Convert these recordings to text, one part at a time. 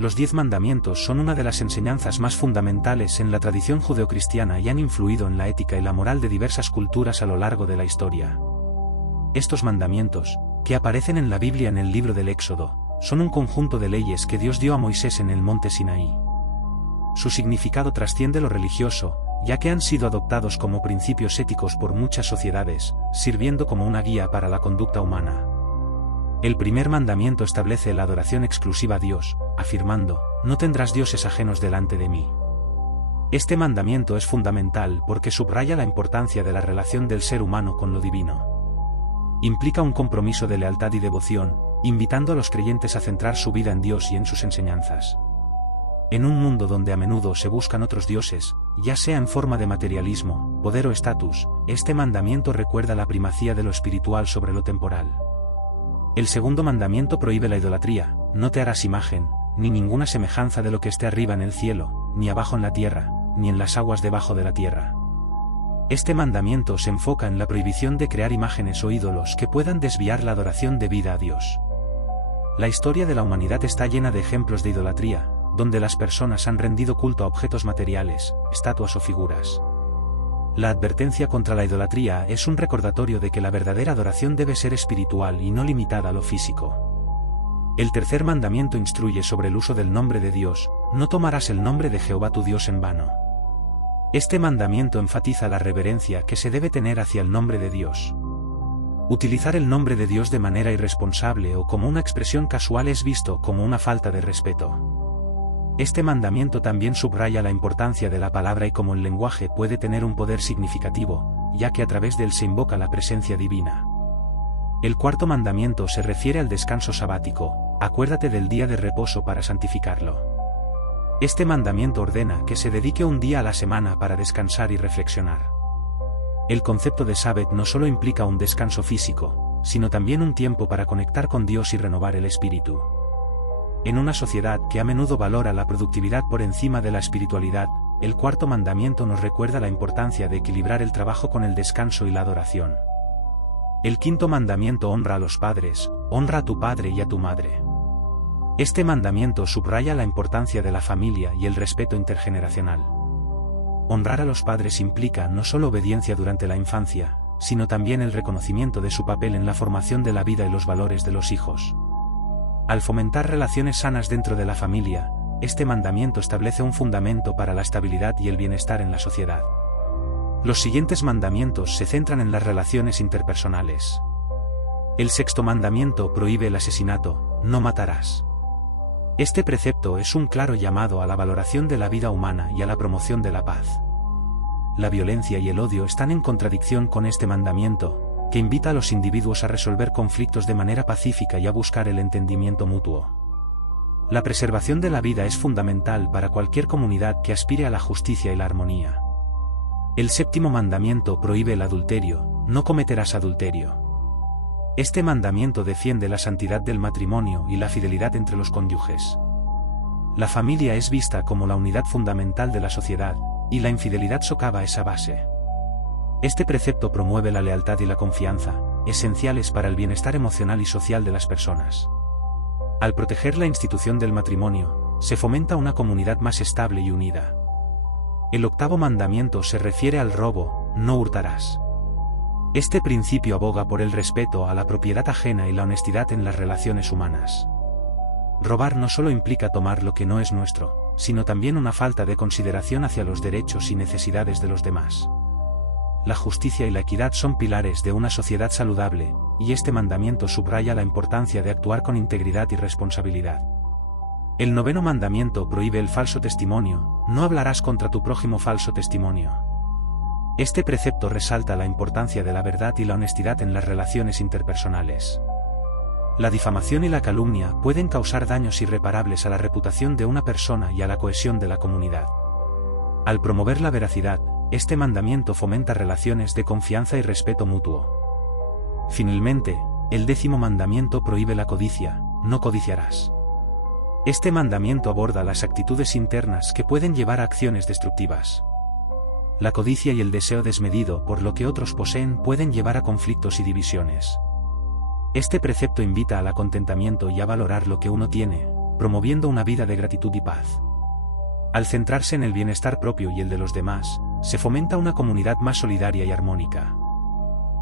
Los 10 mandamientos son una de las enseñanzas más fundamentales en la tradición judeocristiana y han influido en la ética y la moral de diversas culturas a lo largo de la historia. Estos mandamientos, que aparecen en la Biblia en el libro del Éxodo, son un conjunto de leyes que Dios dio a Moisés en el monte Sinaí. Su significado trasciende lo religioso, ya que han sido adoptados como principios éticos por muchas sociedades, sirviendo como una guía para la conducta humana. El primer mandamiento establece la adoración exclusiva a Dios, afirmando, no tendrás dioses ajenos delante de mí. Este mandamiento es fundamental porque subraya la importancia de la relación del ser humano con lo divino. Implica un compromiso de lealtad y devoción, invitando a los creyentes a centrar su vida en Dios y en sus enseñanzas. En un mundo donde a menudo se buscan otros dioses, ya sea en forma de materialismo, poder o estatus, este mandamiento recuerda la primacía de lo espiritual sobre lo temporal. El segundo mandamiento prohíbe la idolatría, no te harás imagen, ni ninguna semejanza de lo que esté arriba en el cielo, ni abajo en la tierra, ni en las aguas debajo de la tierra. Este mandamiento se enfoca en la prohibición de crear imágenes o ídolos que puedan desviar la adoración debida a Dios. La historia de la humanidad está llena de ejemplos de idolatría, donde las personas han rendido culto a objetos materiales, estatuas o figuras. La advertencia contra la idolatría es un recordatorio de que la verdadera adoración debe ser espiritual y no limitada a lo físico. El tercer mandamiento instruye sobre el uso del nombre de Dios, no tomarás el nombre de Jehová tu Dios en vano. Este mandamiento enfatiza la reverencia que se debe tener hacia el nombre de Dios. Utilizar el nombre de Dios de manera irresponsable o como una expresión casual es visto como una falta de respeto. Este mandamiento también subraya la importancia de la palabra y cómo el lenguaje puede tener un poder significativo, ya que a través de él se invoca la presencia divina. El cuarto mandamiento se refiere al descanso sabático, acuérdate del día de reposo para santificarlo. Este mandamiento ordena que se dedique un día a la semana para descansar y reflexionar. El concepto de Sabbath no solo implica un descanso físico, sino también un tiempo para conectar con Dios y renovar el espíritu. En una sociedad que a menudo valora la productividad por encima de la espiritualidad, el cuarto mandamiento nos recuerda la importancia de equilibrar el trabajo con el descanso y la adoración. El quinto mandamiento honra a los padres, honra a tu padre y a tu madre. Este mandamiento subraya la importancia de la familia y el respeto intergeneracional. Honrar a los padres implica no solo obediencia durante la infancia, sino también el reconocimiento de su papel en la formación de la vida y los valores de los hijos. Al fomentar relaciones sanas dentro de la familia, este mandamiento establece un fundamento para la estabilidad y el bienestar en la sociedad. Los siguientes mandamientos se centran en las relaciones interpersonales. El sexto mandamiento prohíbe el asesinato, no matarás. Este precepto es un claro llamado a la valoración de la vida humana y a la promoción de la paz. La violencia y el odio están en contradicción con este mandamiento, que invita a los individuos a resolver conflictos de manera pacífica y a buscar el entendimiento mutuo. La preservación de la vida es fundamental para cualquier comunidad que aspire a la justicia y la armonía. El séptimo mandamiento prohíbe el adulterio, no cometerás adulterio. Este mandamiento defiende la santidad del matrimonio y la fidelidad entre los cónyuges. La familia es vista como la unidad fundamental de la sociedad, y la infidelidad socava esa base. Este precepto promueve la lealtad y la confianza, esenciales para el bienestar emocional y social de las personas. Al proteger la institución del matrimonio, se fomenta una comunidad más estable y unida. El octavo mandamiento se refiere al robo, no hurtarás. Este principio aboga por el respeto a la propiedad ajena y la honestidad en las relaciones humanas. Robar no solo implica tomar lo que no es nuestro, sino también una falta de consideración hacia los derechos y necesidades de los demás. La justicia y la equidad son pilares de una sociedad saludable, y este mandamiento subraya la importancia de actuar con integridad y responsabilidad. El noveno mandamiento prohíbe el falso testimonio, no hablarás contra tu prójimo falso testimonio. Este precepto resalta la importancia de la verdad y la honestidad en las relaciones interpersonales. La difamación y la calumnia pueden causar daños irreparables a la reputación de una persona y a la cohesión de la comunidad. Al promover la veracidad, este mandamiento fomenta relaciones de confianza y respeto mutuo. Finalmente, el décimo mandamiento prohíbe la codicia, no codiciarás. Este mandamiento aborda las actitudes internas que pueden llevar a acciones destructivas. La codicia y el deseo desmedido por lo que otros poseen pueden llevar a conflictos y divisiones. Este precepto invita al contentamiento y a valorar lo que uno tiene, promoviendo una vida de gratitud y paz. Al centrarse en el bienestar propio y el de los demás, se fomenta una comunidad más solidaria y armónica.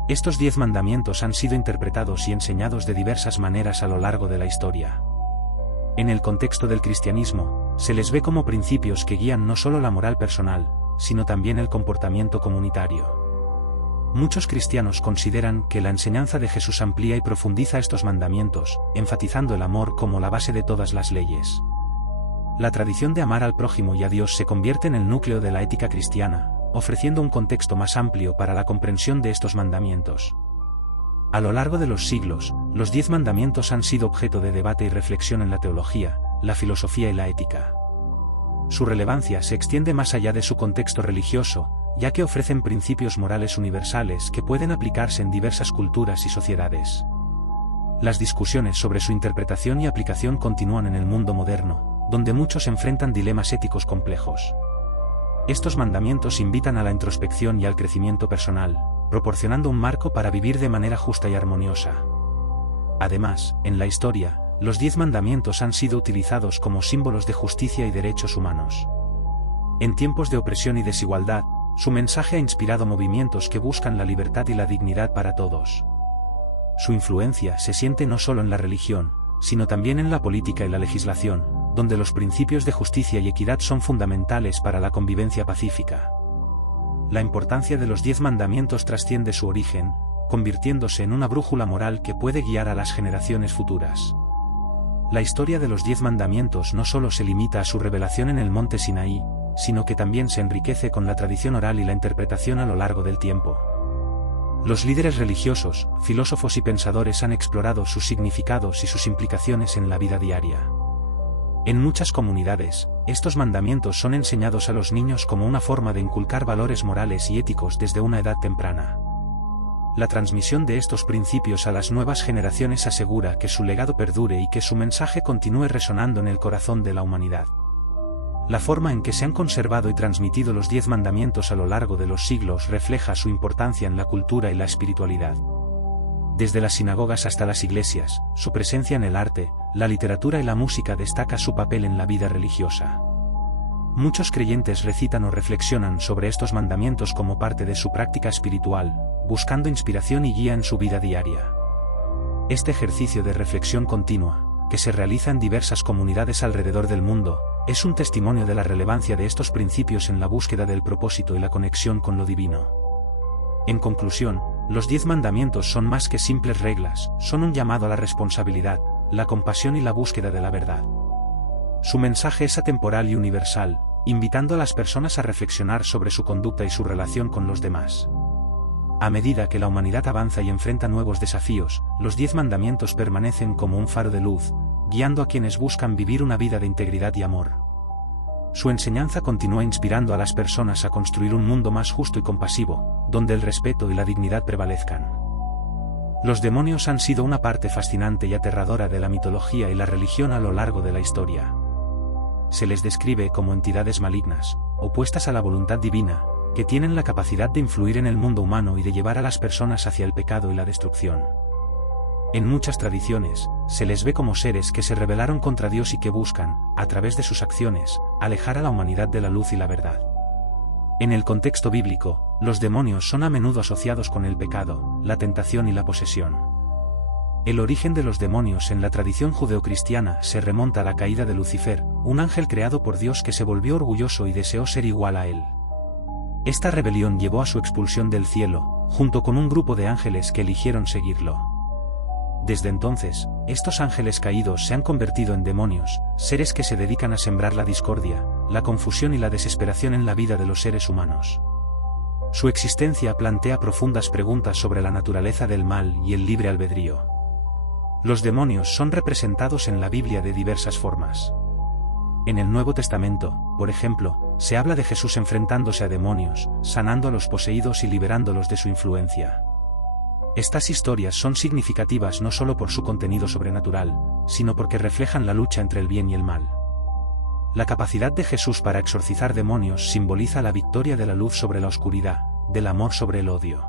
Estos 10 mandamientos han sido interpretados y enseñados de diversas maneras a lo largo de la historia. En el contexto del cristianismo, se les ve como principios que guían no solo la moral personal, sino también el comportamiento comunitario. Muchos cristianos consideran que la enseñanza de Jesús amplía y profundiza estos mandamientos, enfatizando el amor como la base de todas las leyes. La tradición de amar al prójimo y a Dios se convierte en el núcleo de la ética cristiana, ofreciendo un contexto más amplio para la comprensión de estos mandamientos. A lo largo de los siglos, los 10 mandamientos han sido objeto de debate y reflexión en la teología, la filosofía y la ética. Su relevancia se extiende más allá de su contexto religioso, ya que ofrecen principios morales universales que pueden aplicarse en diversas culturas y sociedades. Las discusiones sobre su interpretación y aplicación continúan en el mundo moderno, donde muchos enfrentan dilemas éticos complejos. Estos mandamientos invitan a la introspección y al crecimiento personal, proporcionando un marco para vivir de manera justa y armoniosa. Además, en la historia, los 10 mandamientos han sido utilizados como símbolos de justicia y derechos humanos. En tiempos de opresión y desigualdad, su mensaje ha inspirado movimientos que buscan la libertad y la dignidad para todos. Su influencia se siente no solo en la religión, sino también en la política y la legislación, donde los principios de justicia y equidad son fundamentales para la convivencia pacífica. La importancia de los 10 mandamientos trasciende su origen, convirtiéndose en una brújula moral que puede guiar a las generaciones futuras. La historia de los 10 mandamientos no solo se limita a su revelación en el monte Sinaí, sino que también se enriquece con la tradición oral y la interpretación a lo largo del tiempo. Los líderes religiosos, filósofos y pensadores han explorado sus significados y sus implicaciones en la vida diaria. En muchas comunidades, estos mandamientos son enseñados a los niños como una forma de inculcar valores morales y éticos desde una edad temprana. La transmisión de estos principios a las nuevas generaciones asegura que su legado perdure y que su mensaje continúe resonando en el corazón de la humanidad. La forma en que se han conservado y transmitido los 10 mandamientos a lo largo de los siglos refleja su importancia en la cultura y la espiritualidad. Desde las sinagogas hasta las iglesias, su presencia en el arte, la literatura y la música destaca su papel en la vida religiosa. Muchos creyentes recitan o reflexionan sobre estos mandamientos como parte de su práctica espiritual, buscando inspiración y guía en su vida diaria. Este ejercicio de reflexión continua, que se realiza en diversas comunidades alrededor del mundo, es un testimonio de la relevancia de estos principios en la búsqueda del propósito y la conexión con lo divino. En conclusión, los 10 mandamientos son más que simples reglas, son un llamado a la responsabilidad, la compasión y la búsqueda de la verdad. Su mensaje es atemporal y universal, invitando a las personas a reflexionar sobre su conducta y su relación con los demás. A medida que la humanidad avanza y enfrenta nuevos desafíos, los 10 mandamientos permanecen como un faro de luz, guiando a quienes buscan vivir una vida de integridad y amor. Su enseñanza continúa inspirando a las personas a construir un mundo más justo y compasivo, donde el respeto y la dignidad prevalezcan. Los demonios han sido una parte fascinante y aterradora de la mitología y la religión a lo largo de la historia. Se les describe como entidades malignas, opuestas a la voluntad divina, que tienen la capacidad de influir en el mundo humano y de llevar a las personas hacia el pecado y la destrucción. En muchas tradiciones, se les ve como seres que se rebelaron contra Dios y que buscan, a través de sus acciones, alejar a la humanidad de la luz y la verdad. En el contexto bíblico, los demonios son a menudo asociados con el pecado, la tentación y la posesión. El origen de los demonios en la tradición judeocristiana se remonta a la caída de Lucifer, un ángel creado por Dios que se volvió orgulloso y deseó ser igual a él. Esta rebelión llevó a su expulsión del cielo, junto con un grupo de ángeles que eligieron seguirlo. Desde entonces, estos ángeles caídos se han convertido en demonios, seres que se dedican a sembrar la discordia, la confusión y la desesperación en la vida de los seres humanos. Su existencia plantea profundas preguntas sobre la naturaleza del mal y el libre albedrío. Los demonios son representados en la Biblia de diversas formas. En el Nuevo Testamento, por ejemplo, se habla de Jesús enfrentándose a demonios, sanando a los poseídos y liberándolos de su influencia. Estas historias son significativas no solo por su contenido sobrenatural, sino porque reflejan la lucha entre el bien y el mal. La capacidad de Jesús para exorcizar demonios simboliza la victoria de la luz sobre la oscuridad, del amor sobre el odio.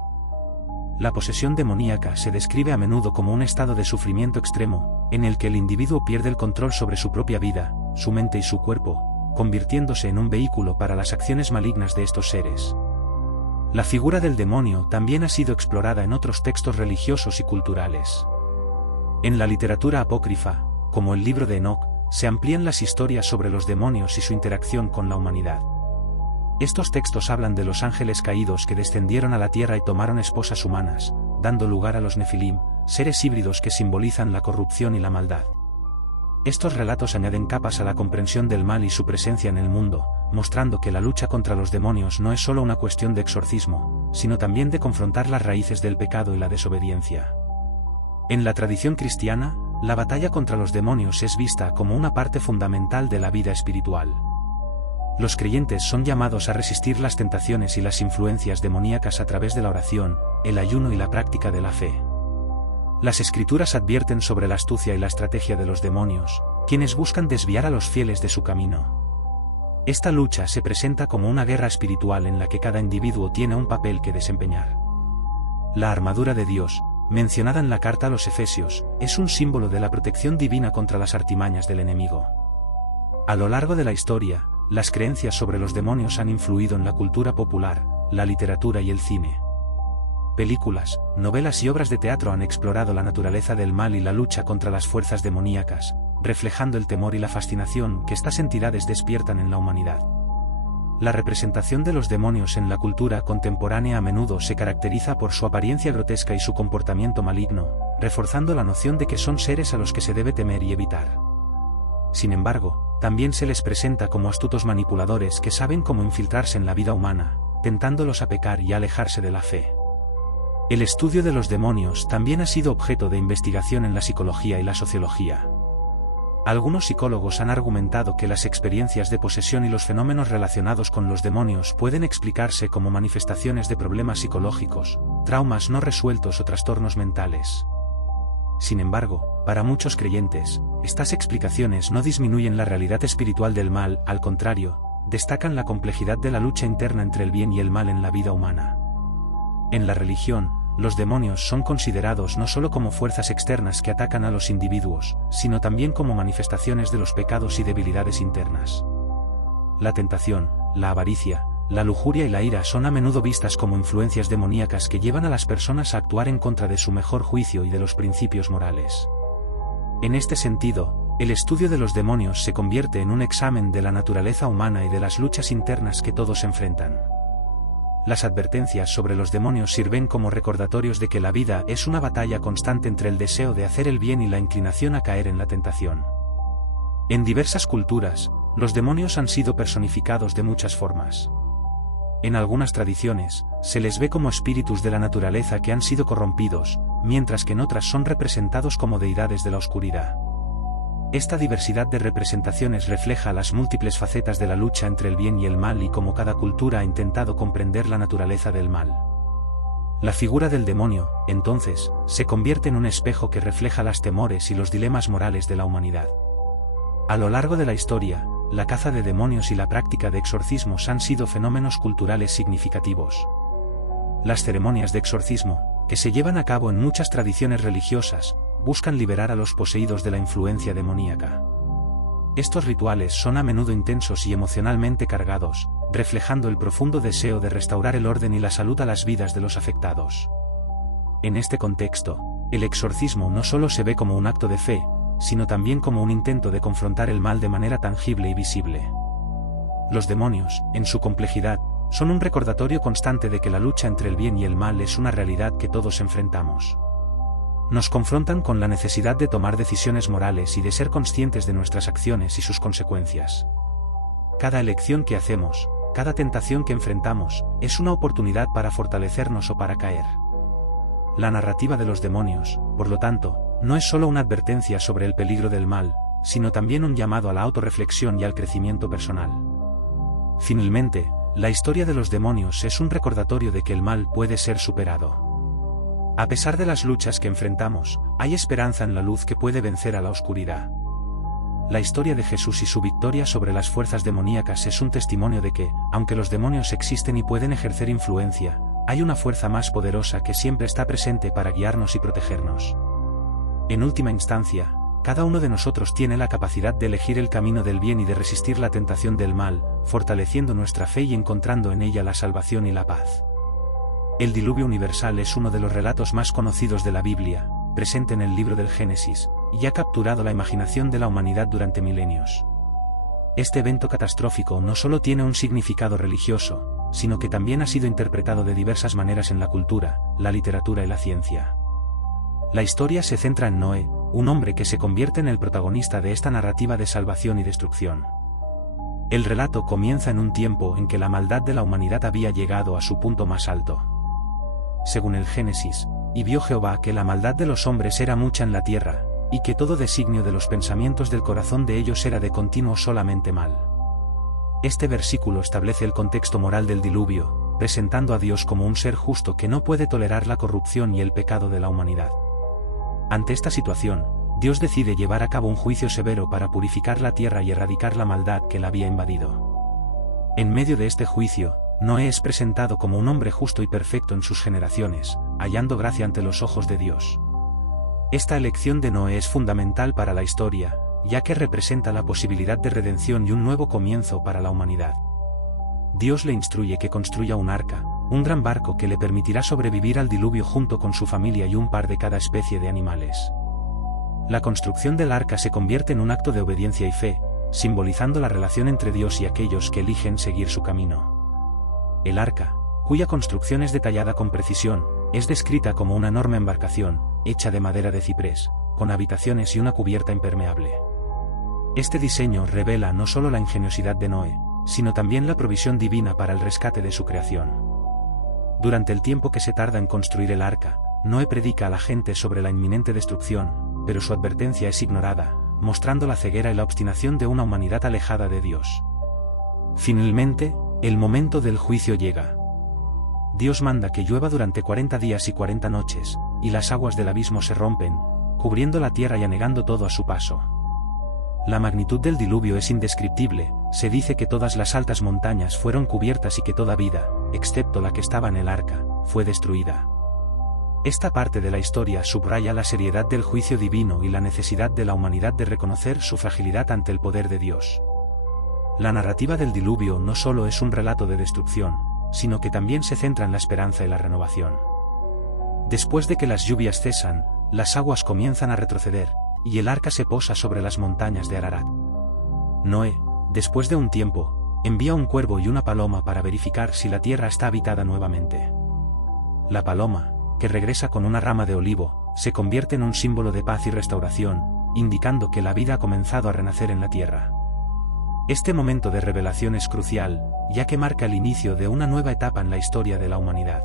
La posesión demoníaca se describe a menudo como un estado de sufrimiento extremo, en el que el individuo pierde el control sobre su propia vida, su mente y su cuerpo, convirtiéndose en un vehículo para las acciones malignas de estos seres. La figura del demonio también ha sido explorada en otros textos religiosos y culturales. En la literatura apócrifa, como el libro de Enoc, se amplían las historias sobre los demonios y su interacción con la humanidad. Estos textos hablan de los ángeles caídos que descendieron a la tierra y tomaron esposas humanas, dando lugar a los nefilim, seres híbridos que simbolizan la corrupción y la maldad. Estos relatos añaden capas a la comprensión del mal y su presencia en el mundo, mostrando que la lucha contra los demonios no es solo una cuestión de exorcismo, sino también de confrontar las raíces del pecado y la desobediencia. En la tradición cristiana, la batalla contra los demonios es vista como una parte fundamental de la vida espiritual. Los creyentes son llamados a resistir las tentaciones y las influencias demoníacas a través de la oración, el ayuno y la práctica de la fe. Las Escrituras advierten sobre la astucia y la estrategia de los demonios, quienes buscan desviar a los fieles de su camino. Esta lucha se presenta como una guerra espiritual en la que cada individuo tiene un papel que desempeñar. La armadura de Dios, mencionada en la carta a los Efesios, es un símbolo de la protección divina contra las artimañas del enemigo. A lo largo de la historia, las creencias sobre los demonios han influido en la cultura popular, la literatura y el cine. Películas, novelas y obras de teatro han explorado la naturaleza del mal y la lucha contra las fuerzas demoníacas, reflejando el temor y la fascinación que estas entidades despiertan en la humanidad. La representación de los demonios en la cultura contemporánea a menudo se caracteriza por su apariencia grotesca y su comportamiento maligno, reforzando la noción de que son seres a los que se debe temer y evitar. Sin embargo, también se les presenta como astutos manipuladores que saben cómo infiltrarse en la vida humana, tentándolos a pecar y a alejarse de la fe. El estudio de los demonios también ha sido objeto de investigación en la psicología y la sociología. Algunos psicólogos han argumentado que las experiencias de posesión y los fenómenos relacionados con los demonios pueden explicarse como manifestaciones de problemas psicológicos, traumas no resueltos o trastornos mentales. Sin embargo, para muchos creyentes, estas explicaciones no disminuyen la realidad espiritual del mal, al contrario, destacan la complejidad de la lucha interna entre el bien y el mal en la vida humana. En la religión, los demonios son considerados no solo como fuerzas externas que atacan a los individuos, sino también como manifestaciones de los pecados y debilidades internas. La tentación, la avaricia, la lujuria y la ira son a menudo vistas como influencias demoníacas que llevan a las personas a actuar en contra de su mejor juicio y de los principios morales. En este sentido, el estudio de los demonios se convierte en un examen de la naturaleza humana y de las luchas internas que todos enfrentan. Las advertencias sobre los demonios sirven como recordatorios de que la vida es una batalla constante entre el deseo de hacer el bien y la inclinación a caer en la tentación. En diversas culturas, los demonios han sido personificados de muchas formas. En algunas tradiciones, se les ve como espíritus de la naturaleza que han sido corrompidos, mientras que en otras son representados como deidades de la oscuridad. Esta diversidad de representaciones refleja las múltiples facetas de la lucha entre el bien y el mal y cómo cada cultura ha intentado comprender la naturaleza del mal. La figura del demonio, entonces, se convierte en un espejo que refleja los temores y los dilemas morales de la humanidad. A lo largo de la historia, la caza de demonios y la práctica de exorcismos han sido fenómenos culturales significativos. Las ceremonias de exorcismo, que se llevan a cabo en muchas tradiciones religiosas, buscan liberar a los poseídos de la influencia demoníaca. Estos rituales son a menudo intensos y emocionalmente cargados, reflejando el profundo deseo de restaurar el orden y la salud a las vidas de los afectados. En este contexto, el exorcismo no solo se ve como un acto de fe, sino también como un intento de confrontar el mal de manera tangible y visible. Los demonios, en su complejidad, son un recordatorio constante de que la lucha entre el bien y el mal es una realidad que todos enfrentamos. Nos confrontan con la necesidad de tomar decisiones morales y de ser conscientes de nuestras acciones y sus consecuencias. Cada elección que hacemos, cada tentación que enfrentamos, es una oportunidad para fortalecernos o para caer. La narrativa de los demonios, por lo tanto, no es solo una advertencia sobre el peligro del mal, sino también un llamado a la autorreflexión y al crecimiento personal. Finalmente, la historia de los demonios es un recordatorio de que el mal puede ser superado. A pesar de las luchas que enfrentamos, hay esperanza en la luz que puede vencer a la oscuridad. La historia de Jesús y su victoria sobre las fuerzas demoníacas es un testimonio de que, aunque los demonios existen y pueden ejercer influencia, hay una fuerza más poderosa que siempre está presente para guiarnos y protegernos. En última instancia, cada uno de nosotros tiene la capacidad de elegir el camino del bien y de resistir la tentación del mal, fortaleciendo nuestra fe y encontrando en ella la salvación y la paz. El diluvio universal es uno de los relatos más conocidos de la Biblia, presente en el libro del Génesis, y ha capturado la imaginación de la humanidad durante milenios. Este evento catastrófico no solo tiene un significado religioso, sino que también ha sido interpretado de diversas maneras en la cultura, la literatura y la ciencia. La historia se centra en Noé, un hombre que se convierte en el protagonista de esta narrativa de salvación y destrucción. El relato comienza en un tiempo en que la maldad de la humanidad había llegado a su punto más alto. Según el Génesis, y vio Jehová que la maldad de los hombres era mucha en la tierra, y que todo designio de los pensamientos del corazón de ellos era de continuo solamente mal. Este versículo establece el contexto moral del diluvio, presentando a Dios como un ser justo que no puede tolerar la corrupción y el pecado de la humanidad. Ante esta situación, Dios decide llevar a cabo un juicio severo para purificar la tierra y erradicar la maldad que la había invadido. En medio de este juicio, Noé es presentado como un hombre justo y perfecto en sus generaciones, hallando gracia ante los ojos de Dios. Esta elección de Noé es fundamental para la historia, ya que representa la posibilidad de redención y un nuevo comienzo para la humanidad. Dios le instruye que construya un arca, un gran barco que le permitirá sobrevivir al diluvio junto con su familia y un par de cada especie de animales. La construcción del arca se convierte en un acto de obediencia y fe, simbolizando la relación entre Dios y aquellos que eligen seguir su camino. El arca, cuya construcción es detallada con precisión, es descrita como una enorme embarcación, hecha de madera de ciprés, con habitaciones y una cubierta impermeable. Este diseño revela no solo la ingeniosidad de Noé, sino también la provisión divina para el rescate de su creación. Durante el tiempo que se tarda en construir el arca, Noé predica a la gente sobre la inminente destrucción, pero su advertencia es ignorada, mostrando la ceguera y la obstinación de una humanidad alejada de Dios. Finalmente, el momento del juicio llega. Dios manda que llueva durante 40 días y 40 noches, y las aguas del abismo se rompen, cubriendo la tierra y anegando todo a su paso. La magnitud del diluvio es indescriptible, se dice que todas las altas montañas fueron cubiertas y que toda vida, excepto la que estaba en el arca, fue destruida. Esta parte de la historia subraya la seriedad del juicio divino y la necesidad de la humanidad de reconocer su fragilidad ante el poder de Dios. La narrativa del diluvio no solo es un relato de destrucción, sino que también se centra en la esperanza y la renovación. Después de que las lluvias cesan, las aguas comienzan a retroceder, y el arca se posa sobre las montañas de Ararat. Noé, después de un tiempo, envía un cuervo y una paloma para verificar si la tierra está habitada nuevamente. La paloma, que regresa con una rama de olivo, se convierte en un símbolo de paz y restauración, indicando que la vida ha comenzado a renacer en la tierra. Este momento de revelación es crucial, ya que marca el inicio de una nueva etapa en la historia de la humanidad.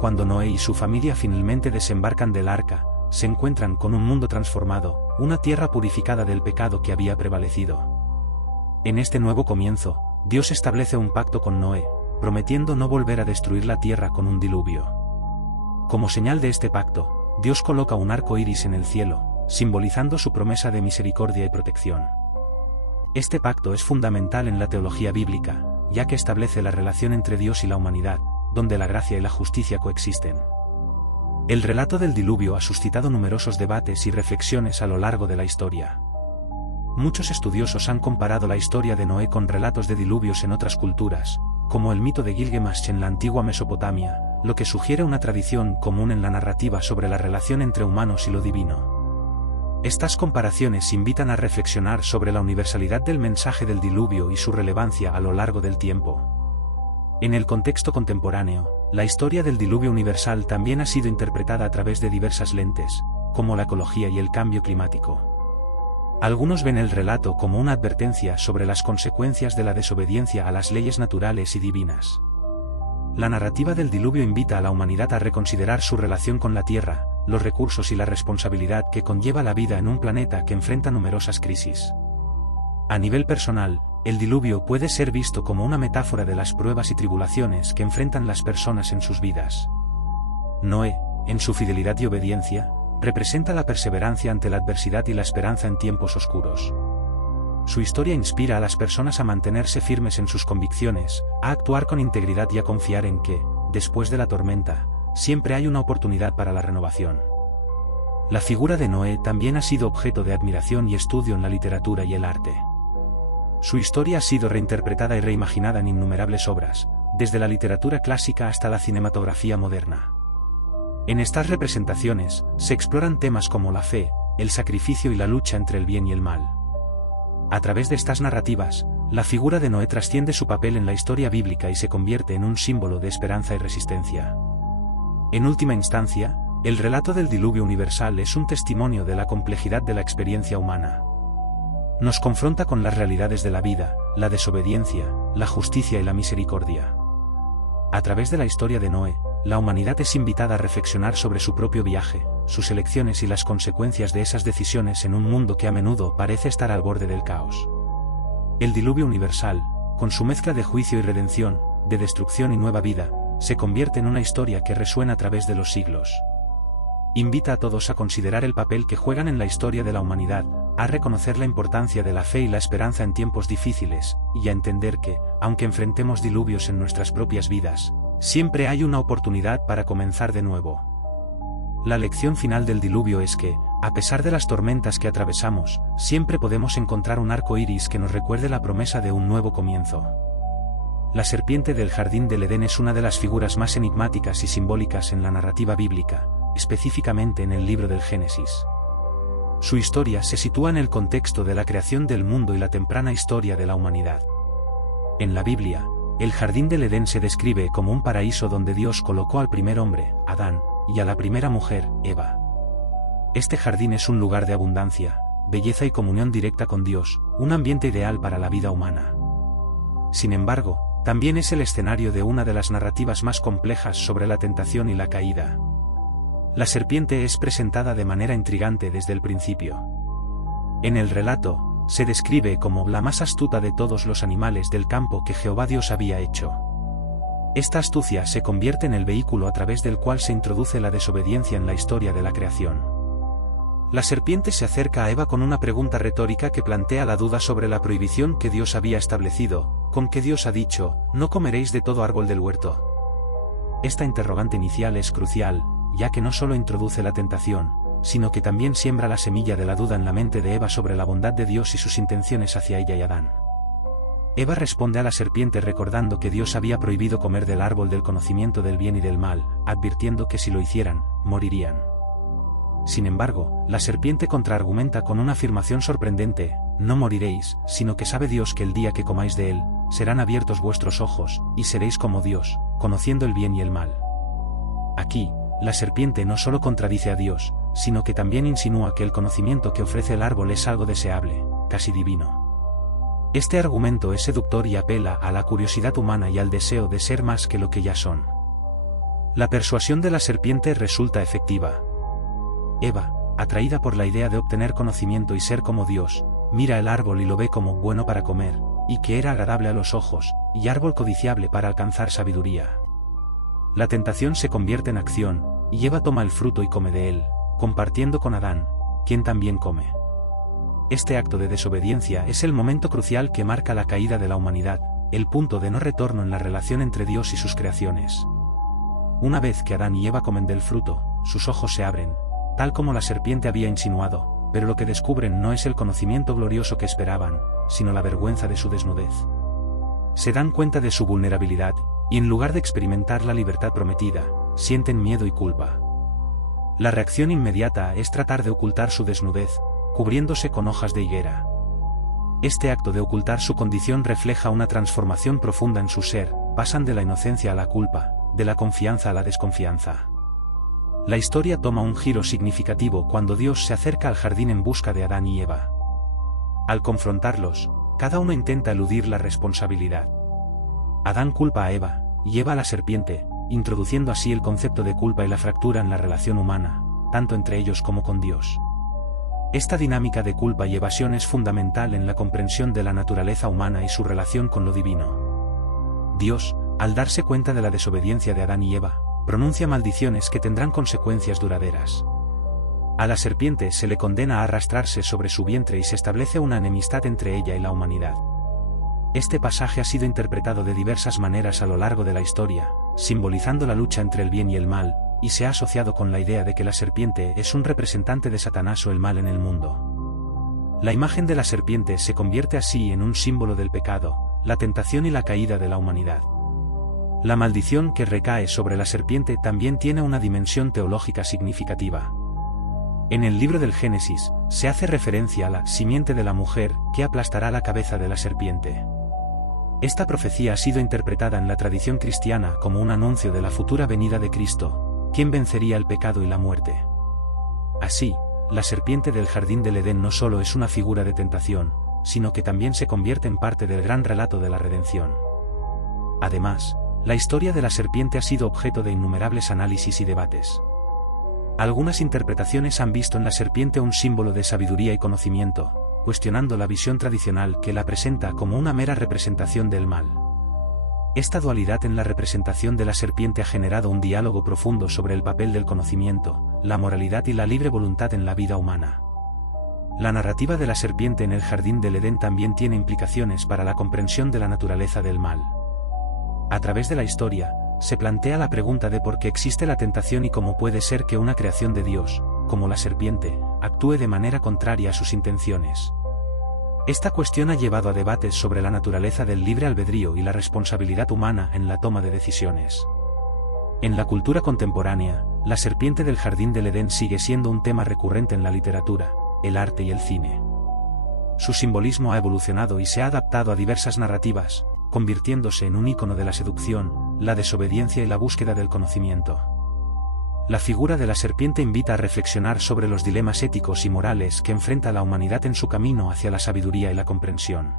Cuando Noé y su familia finalmente desembarcan del arca, se encuentran con un mundo transformado, una tierra purificada del pecado que había prevalecido. En este nuevo comienzo, Dios establece un pacto con Noé, prometiendo no volver a destruir la tierra con un diluvio. Como señal de este pacto, Dios coloca un arco iris en el cielo, simbolizando su promesa de misericordia y protección. Este pacto es fundamental en la teología bíblica, ya que establece la relación entre Dios y la humanidad, donde la gracia y la justicia coexisten. El relato del diluvio ha suscitado numerosos debates y reflexiones a lo largo de la historia. Muchos estudiosos han comparado la historia de Noé con relatos de diluvios en otras culturas, como el mito de Gilgamesh en la antigua Mesopotamia, lo que sugiere una tradición común en la narrativa sobre la relación entre humanos y lo divino. Estas comparaciones invitan a reflexionar sobre la universalidad del mensaje del diluvio y su relevancia a lo largo del tiempo. En el contexto contemporáneo, la historia del diluvio universal también ha sido interpretada a través de diversas lentes, como la ecología y el cambio climático. Algunos ven el relato como una advertencia sobre las consecuencias de la desobediencia a las leyes naturales y divinas. La narrativa del diluvio invita a la humanidad a reconsiderar su relación con la Tierra, los recursos y la responsabilidad que conlleva la vida en un planeta que enfrenta numerosas crisis. A nivel personal, el diluvio puede ser visto como una metáfora de las pruebas y tribulaciones que enfrentan las personas en sus vidas. Noé, en su fidelidad y obediencia, representa la perseverancia ante la adversidad y la esperanza en tiempos oscuros. Su historia inspira a las personas a mantenerse firmes en sus convicciones, a actuar con integridad y a confiar en que, después de la tormenta, siempre hay una oportunidad para la renovación. La figura de Noé también ha sido objeto de admiración y estudio en la literatura y el arte. Su historia ha sido reinterpretada y reimaginada en innumerables obras, desde la literatura clásica hasta la cinematografía moderna. En estas representaciones, se exploran temas como la fe, el sacrificio y la lucha entre el bien y el mal. A través de estas narrativas, la figura de Noé trasciende su papel en la historia bíblica y se convierte en un símbolo de esperanza y resistencia. En última instancia, el relato del diluvio universal es un testimonio de la complejidad de la experiencia humana. Nos confronta con las realidades de la vida, la desobediencia, la justicia y la misericordia. A través de la historia de Noé, la humanidad es invitada a reflexionar sobre su propio viaje, sus elecciones y las consecuencias de esas decisiones en un mundo que a menudo parece estar al borde del caos. El diluvio universal, con su mezcla de juicio y redención, de destrucción y nueva vida, se convierte en una historia que resuena a través de los siglos. Invita a todos a considerar el papel que juegan en la historia de la humanidad, a reconocer la importancia de la fe y la esperanza en tiempos difíciles, y a entender que, aunque enfrentemos diluvios en nuestras propias vidas, siempre hay una oportunidad para comenzar de nuevo. La lección final del diluvio es que, a pesar de las tormentas que atravesamos, siempre podemos encontrar un arco iris que nos recuerde la promesa de un nuevo comienzo. La serpiente del jardín del Edén es una de las figuras más enigmáticas y simbólicas en la narrativa bíblica, específicamente en el libro del Génesis. Su historia se sitúa en el contexto de la creación del mundo y la temprana historia de la humanidad. En la Biblia, el jardín del Edén se describe como un paraíso donde Dios colocó al primer hombre, Adán, y a la primera mujer, Eva. Este jardín es un lugar de abundancia, belleza y comunión directa con Dios, un ambiente ideal para la vida humana. Sin embargo, también es el escenario de una de las narrativas más complejas sobre la tentación y la caída. La serpiente es presentada de manera intrigante desde el principio. En el relato, se describe como la más astuta de todos los animales del campo que Jehová Dios había hecho. Esta astucia se convierte en el vehículo a través del cual se introduce la desobediencia en la historia de la creación. La serpiente se acerca a Eva con una pregunta retórica que plantea la duda sobre la prohibición que Dios había establecido, con que Dios ha dicho, no comeréis de todo árbol del huerto. Esta interrogante inicial es crucial, ya que no solo introduce la tentación, sino que también siembra la semilla de la duda en la mente de Eva sobre la bondad de Dios y sus intenciones hacia ella y Adán. Eva responde a la serpiente recordando que Dios había prohibido comer del árbol del conocimiento del bien y del mal, advirtiendo que si lo hicieran, morirían. Sin embargo, la serpiente contraargumenta con una afirmación sorprendente, no moriréis, sino que sabe Dios que el día que comáis de él, serán abiertos vuestros ojos, y seréis como Dios, conociendo el bien y el mal. Aquí, la serpiente no solo contradice a Dios, sino que también insinúa que el conocimiento que ofrece el árbol es algo deseable, casi divino. Este argumento es seductor y apela a la curiosidad humana y al deseo de ser más que lo que ya son. La persuasión de la serpiente resulta efectiva. Eva, atraída por la idea de obtener conocimiento y ser como Dios, mira el árbol y lo ve como bueno para comer, y que era agradable a los ojos, y árbol codiciable para alcanzar sabiduría. La tentación se convierte en acción, y Eva toma el fruto y come de él, compartiendo con Adán, quien también come. Este acto de desobediencia es el momento crucial que marca la caída de la humanidad, el punto de no retorno en la relación entre Dios y sus creaciones. Una vez que Adán y Eva comen del fruto, sus ojos se abren, tal como la serpiente había insinuado, pero lo que descubren no es el conocimiento glorioso que esperaban, sino la vergüenza de su desnudez. Se dan cuenta de su vulnerabilidad, y en lugar de experimentar la libertad prometida, sienten miedo y culpa. La reacción inmediata es tratar de ocultar su desnudez, cubriéndose con hojas de higuera. Este acto de ocultar su condición refleja una transformación profunda en su ser, pasan de la inocencia a la culpa, de la confianza a la desconfianza. La historia toma un giro significativo cuando Dios se acerca al jardín en busca de Adán y Eva. Al confrontarlos, cada uno intenta eludir la responsabilidad. Adán culpa a Eva, y Eva a la serpiente, introduciendo así el concepto de culpa y la fractura en la relación humana, tanto entre ellos como con Dios. Esta dinámica de culpa y evasión es fundamental en la comprensión de la naturaleza humana y su relación con lo divino. Dios, al darse cuenta de la desobediencia de Adán y Eva, pronuncia maldiciones que tendrán consecuencias duraderas. A la serpiente se le condena a arrastrarse sobre su vientre y se establece una enemistad entre ella y la humanidad. Este pasaje ha sido interpretado de diversas maneras a lo largo de la historia, simbolizando la lucha entre el bien y el mal, y se ha asociado con la idea de que la serpiente es un representante de Satanás o el mal en el mundo. La imagen de la serpiente se convierte así en un símbolo del pecado, la tentación y la caída de la humanidad. La maldición que recae sobre la serpiente también tiene una dimensión teológica significativa. En el libro del Génesis, se hace referencia a la simiente de la mujer que aplastará la cabeza de la serpiente. Esta profecía ha sido interpretada en la tradición cristiana como un anuncio de la futura venida de Cristo, quien vencería el pecado y la muerte. Así, la serpiente del jardín del Edén no solo es una figura de tentación, sino que también se convierte en parte del gran relato de la redención. Además, la historia de la serpiente ha sido objeto de innumerables análisis y debates. Algunas interpretaciones han visto en la serpiente un símbolo de sabiduría y conocimiento, cuestionando la visión tradicional que la presenta como una mera representación del mal. Esta dualidad en la representación de la serpiente ha generado un diálogo profundo sobre el papel del conocimiento, la moralidad y la libre voluntad en la vida humana. La narrativa de la serpiente en el jardín del Edén también tiene implicaciones para la comprensión de la naturaleza del mal. A través de la historia, se plantea la pregunta de por qué existe la tentación y cómo puede ser que una creación de Dios, como la serpiente, actúe de manera contraria a sus intenciones. Esta cuestión ha llevado a debates sobre la naturaleza del libre albedrío y la responsabilidad humana en la toma de decisiones. En la cultura contemporánea, la serpiente del jardín del Edén sigue siendo un tema recurrente en la literatura, el arte y el cine. Su simbolismo ha evolucionado y se ha adaptado a diversas narrativas, convirtiéndose en un ícono de la seducción, la desobediencia y la búsqueda del conocimiento. La figura de la serpiente invita a reflexionar sobre los dilemas éticos y morales que enfrenta la humanidad en su camino hacia la sabiduría y la comprensión.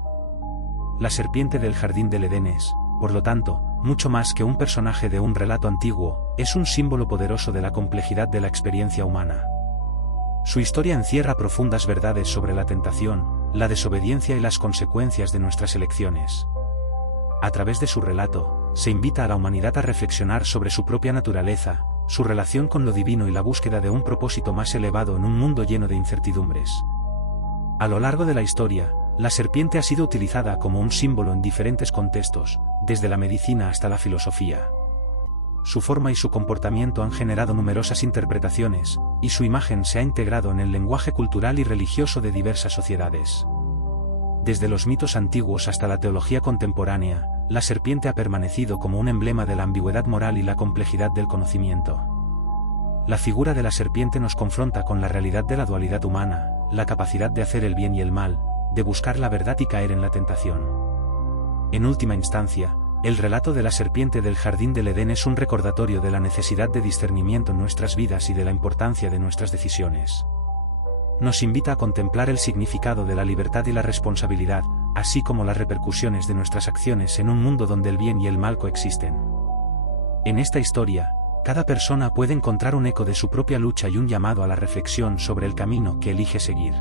La serpiente del jardín del Edén es, por lo tanto, mucho más que un personaje de un relato antiguo, es un símbolo poderoso de la complejidad de la experiencia humana. Su historia encierra profundas verdades sobre la tentación, la desobediencia y las consecuencias de nuestras elecciones. A través de su relato, se invita a la humanidad a reflexionar sobre su propia naturaleza, su relación con lo divino y la búsqueda de un propósito más elevado en un mundo lleno de incertidumbres. A lo largo de la historia, la serpiente ha sido utilizada como un símbolo en diferentes contextos, desde la medicina hasta la filosofía. Su forma y su comportamiento han generado numerosas interpretaciones, y su imagen se ha integrado en el lenguaje cultural y religioso de diversas sociedades. Desde los mitos antiguos hasta la teología contemporánea, la serpiente ha permanecido como un emblema de la ambigüedad moral y la complejidad del conocimiento. La figura de la serpiente nos confronta con la realidad de la dualidad humana, la capacidad de hacer el bien y el mal, de buscar la verdad y caer en la tentación. En última instancia, el relato de la serpiente del jardín del Edén es un recordatorio de la necesidad de discernimiento en nuestras vidas y de la importancia de nuestras decisiones. Nos invita a contemplar el significado de la libertad y la responsabilidad, así como las repercusiones de nuestras acciones en un mundo donde el bien y el mal coexisten. En esta historia, cada persona puede encontrar un eco de su propia lucha y un llamado a la reflexión sobre el camino que elige seguir.